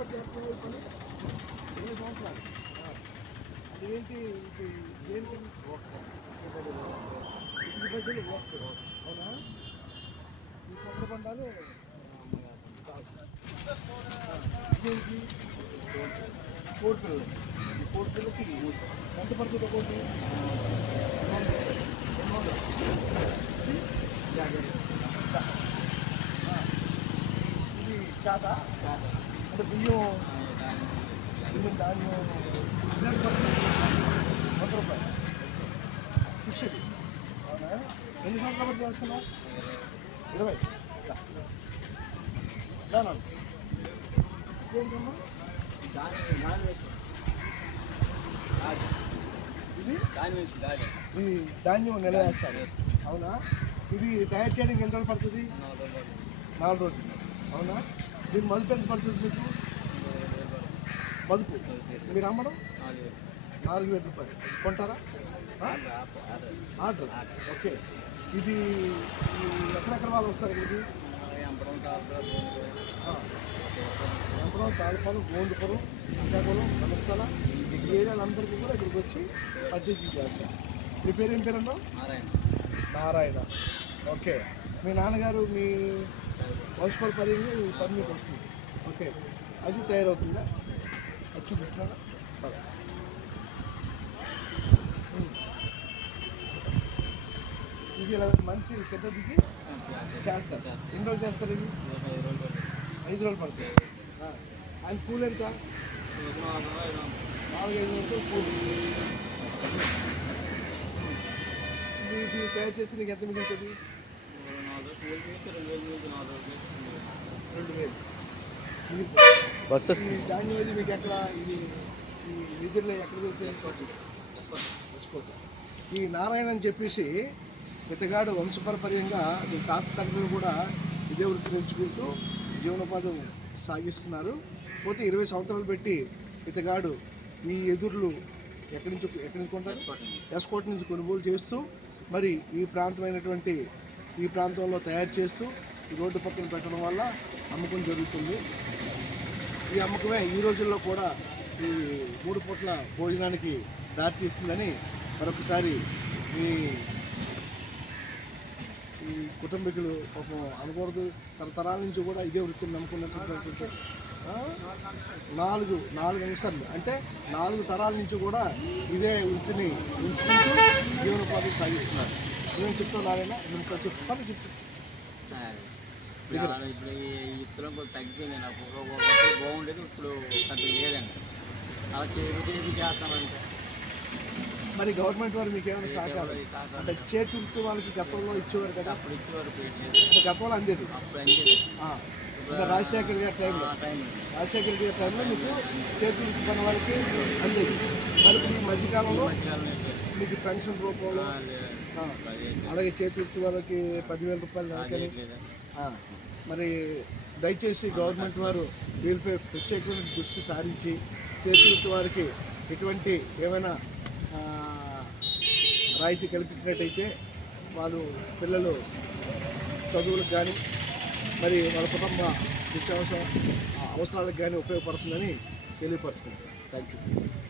బట్టి చేస్తున్నావు ఈ పని ఎన్ని సంవత్సరాలు ఆ. అదేంటి ఇది ఏంటి ఇది బదులు వర్క్ అవునా ఈ కొబ్బరి బండాలు ఇదేంటి కోడి పిల్లలు ఈ కోడి పిల్లకి ఎంత పడుతుంది కోటి ఇది చాట అంటే బియ్యం బియ్యం ధాన్యం వంద రూపాయలు ఫిక్స్ అవునా ఎన్ని సంవత్సరాలు బట్టి చేస్తున్నావు ఇరవై దా. దానా ఇది ధాన్యం నెల వేస్తారు అవునా ఇది తయారు చేయడానికి ఎన్ని రోజులు పడుతుంది నాలుగు రోజులు అవునా దీని మదుపు ఎంత పడుతుంది మీకు? మదుపు. మీరు అమ్మడం? నాలుగు వేల రూపాయలు. కొంటారా? ఆర్డర్. ఓకే. ఇది ఎక్కడెక్కడ వాళ్ళు వస్తారు ఆ. ఎంపరం తాళపాలెం గోండుపురం శ్రీకాకుళం ధనస్థల ఈ ఏరియాలందరికీ కూడా ఇక్కడికి వచ్చి పర్చేసింగ్ చేస్తారు. మీ పేరు ఏం పేరు అన్నావు నారాయణ. ఓకే. మీ నాన్నగారు మీ వంశపర పర్యంగా ఈ పని మీకు వస్తుంది. ఓకే. అది తయారవుతుందా? అది చూపిస్తారా? ఇది ఇలా మనిషి పెద్ద దిగి చేస్తారు. ఎన్ని రోజులు చేస్తారు ఇది? ఐదు రోజులు పడుతుంది. ఆ. ఆయన కూల్ ఎంత? నాలుగైదు వందలు కూల్. ఇది ఇది తయారు చేస్తే నీకు ఎంత మిగులుతుంది? ఇది మీకు ఎక్కడ ఇది నిధుల్లో ఎక్కడ దొరుకుతుంది ఈ నారాయణ అని చెప్పేసి ఇతగాడు వంశపరపర్యంగా ఈ తాత తండ్రులు కూడా ఇదే వృత్తిని ఎంచుకుంటూ జీవనోపాధి సాగిస్తున్నారు. పోతే ఇరవై సంవత్సరాలు పెట్టి ఇతగాడు ఈ ఎదుర్లు ఎక్కడి నుంచి ఎక్కడి నుంచి కొంటారు ఎస్కోట్ నుంచి కొనుగోలు చేస్తూ మరి ఈ ప్రాంతమైనటువంటి ఈ ప్రాంతంలో తయారు చేస్తూ ఈ రోడ్డు పక్కన పెట్టడం వల్ల అమ్మకం జరుగుతుంది. ఈ అమ్మకమే ఈ రోజుల్లో కూడా ఈ మూడు పూట్ల భోజనానికి దారితీస్తుందని మరొకసారి ఈ ఈ కుటుంబీకులు పాపం అనకూడదు. తరతరాల నుంచి కూడా ఇదే వృత్తిని నమ్ముకున్నటువంటి నాలుగు నాలుగు అంశాలు అంటే నాలుగు తరాల నుంచి కూడా ఇదే వృత్తిని ఉంచుకుంటూ జీవనోపాధి సాగిస్తున్నారు. చెప్తాను చెప్తాను ఇప్పుడు కొంచెం నాకు. ఒక ఒకప్పుడు బాగుండేది ఇప్పుడు లేదండి. అలా చేస్తామంటే మరి గవర్నమెంట్ వారు మీకు ఏమైనా సహకారం? అంటే చేతి వృత్తి వాళ్ళకి గతంలో ఇచ్చేవారు కదా? అప్పుడు ఇచ్చే వరకు అంటే గతంలో అందేది? అప్పుడు అందేది. ఇంకా రాజశేఖర్ గారి టైంలో. రాజశేఖర్ గారి టైంలో మీకు చేతి పని వాళ్ళకి అందేది. మరి మీ మధ్యకాలంలో మీకు పెన్షన్ రూపంలో అలాగే చేతి వాళ్ళకి పదివేల రూపాయలు నెలకని మరి దయచేసి గవర్నమెంట్ వారు వీళ్ళపై ప్రత్యేకమైన దృష్టి సారించి చేతి వారికి ఎటువంటి ఏమైనా రాయితీ కల్పించినట్టయితే వాళ్ళు పిల్లలు చదువులకు కానీ మరి వాళ్ళ కుటుంబ నిత్యావసర అవసరాలకు కానీ ఉపయోగపడుతుందని తెలియపరచుకుంటున్నాను. Thank you